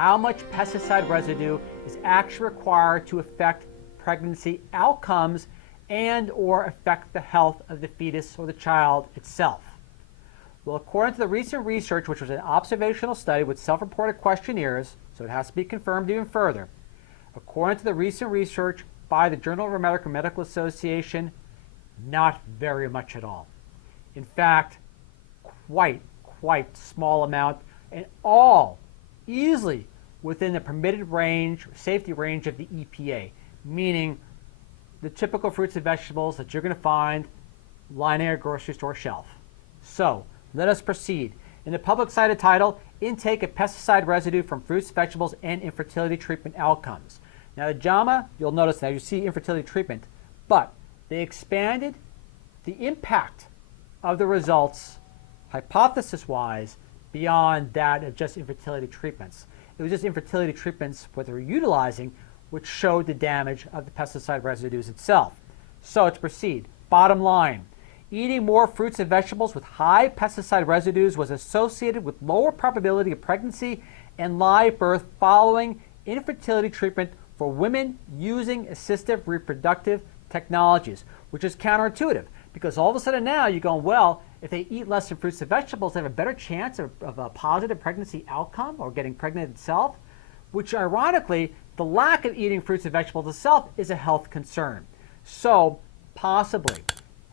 how much pesticide residue is actually required to affect pregnancy outcomes and or affect the health of the fetus or the child itself. Well, according to the recent research, which was an observational study with self-reported questionnaires, so it has to be confirmed even further, according to the recent research by the Journal of American Medical Association, not very much at all. In fact, quite small amount, and all easily within the permitted range, safety range of the EPA, meaning the typical fruits and vegetables that you're going to find lining a grocery store shelf. So let us proceed. In the public cited title, Intake of Pesticide Residue from Fruits, Vegetables, and Infertility Treatment Outcomes. Now the JAMA, you'll notice now you see infertility treatment, but they expanded the impact of the results hypothesis-wise beyond that of just infertility treatments. It was just infertility treatments what they were utilizing which showed the damage of the pesticide residues itself. So let's proceed. Bottom line, eating more fruits and vegetables with high pesticide residues was associated with lower probability of pregnancy and live birth following infertility treatment for women using assistive reproductive technologies, which is counterintuitive because all of a sudden now you're going, well, if they eat less of fruits and vegetables, they have a better chance of a positive pregnancy outcome or getting pregnant itself, which ironically, the lack of eating fruits and vegetables itself is a health concern. So possibly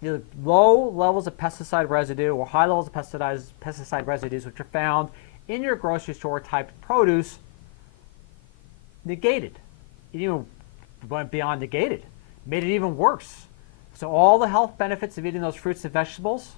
the low levels of pesticide residue or high levels of pesticide residues which are found in your grocery store type produce negated. It even went beyond negated, made it even worse. So all the health benefits of eating those fruits and vegetables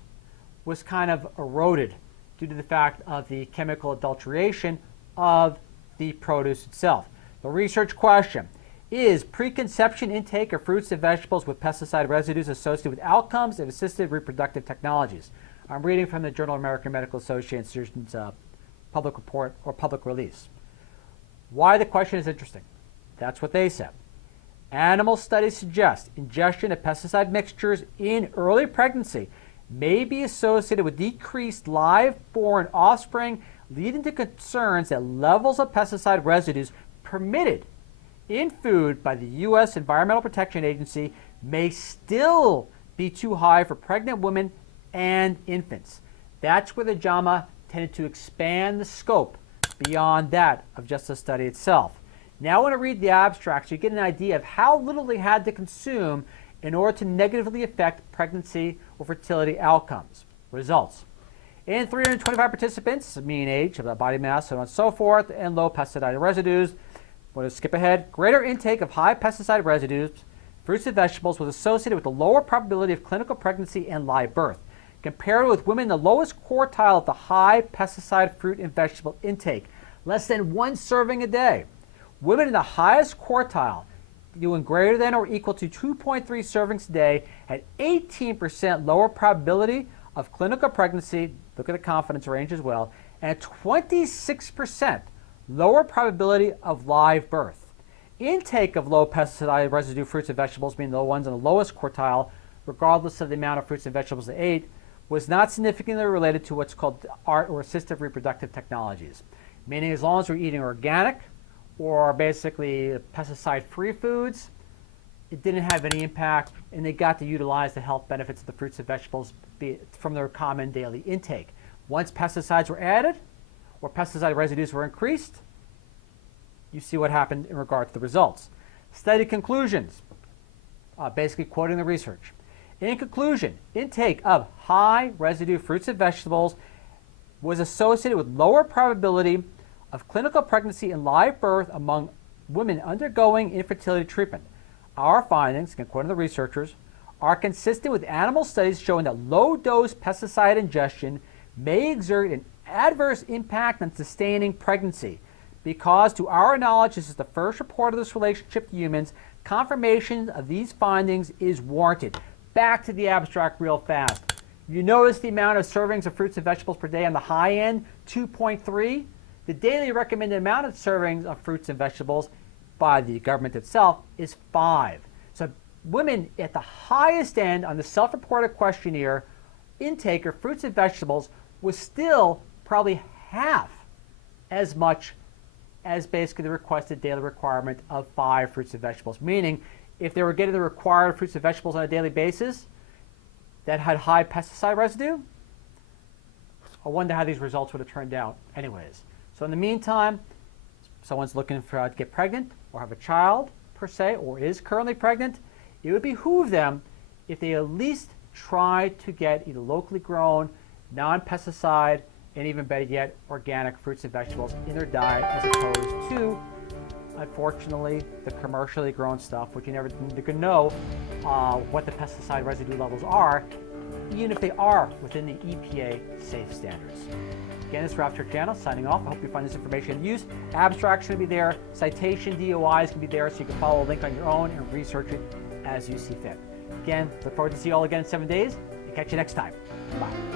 was kind of eroded due to the fact of the chemical adulteration of the produce itself. The research question, is preconception intake of fruits and vegetables with pesticide residues associated with outcomes of assisted reproductive technologies? I'm reading from the Journal of American Medical Association's public report or public release. Why the question is interesting? That's what they said. Animal studies suggest ingestion of pesticide mixtures in early pregnancy may be associated with decreased live-born offspring, leading to concerns that levels of pesticide residues permitted in food by the U.S. Environmental Protection Agency may still be too high for pregnant women and infants. That's where the JAMA tended to expand the scope beyond that of just the study itself. Now I want to read the abstract so you get an idea of how little they had to consume in order to negatively affect pregnancy or fertility outcomes. Results. In 325 participants, mean age, of the body mass, so on and so forth, and low pesticide residues. Want to skip ahead. Greater intake of high pesticide residues, fruits and vegetables, was associated with a lower probability of clinical pregnancy and live birth. Compared with women in the lowest quartile of the high pesticide fruit and vegetable intake, less than 1 serving a day. Women in the highest quartile, doing greater than or equal to 2.3 servings a day, had 18% lower probability of clinical pregnancy, look at the confidence range as well, and 26% lower probability of live birth. Intake of low pesticide residue fruits and vegetables, meaning the ones in the lowest quartile, regardless of the amount of fruits and vegetables they ate, was not significantly related to what's called ART or assistive reproductive technologies. Meaning as long as we're eating organic or basically pesticide-free foods, it didn't have any impact, and they got to utilize the health benefits of the fruits and vegetables from their common daily intake. Once pesticides were added, or pesticide residues were increased, you see what happened in regard to the results. Study conclusions, basically quoting the research. In conclusion, intake of high residue fruits and vegetables was associated with lower probability of clinical pregnancy and live birth among women undergoing infertility treatment. Our findings, according to the researchers, are consistent with animal studies showing that low-dose pesticide ingestion may exert an adverse impact on sustaining pregnancy. Because, to our knowledge, this is the first report of this relationship to humans, confirmation of these findings is warranted. Back to the abstract real fast. You notice the amount of servings of fruits and vegetables per day on the high end, 2.3. The daily recommended amount of servings of fruits and vegetables by the government itself is 5. So women at the highest end on the self-reported questionnaire intake of fruits and vegetables was still probably half as much as basically the requested daily requirement of 5 fruits and vegetables. Meaning, if they were getting the required fruits and vegetables on a daily basis that had high pesticide residue, I wonder how these results would have turned out anyways. So in the meantime, someone's looking to get pregnant or have a child per se, or is currently pregnant, it would behoove them if they at least try to get either locally grown, non-pesticide, and even better yet, organic fruits and vegetables in their diet, as opposed to, unfortunately, the commercially grown stuff, which you never can know what the pesticide residue levels are, even if they are within the EPA safe standards. Again, this is Ralph Channel signing off. I hope you find this information of use. Abstract's going to be there. Citation, DOI is going to be there, so you can follow a link on your own and research it as you see fit. Again, look forward to see you all again in 7 days, and catch you next time. Bye.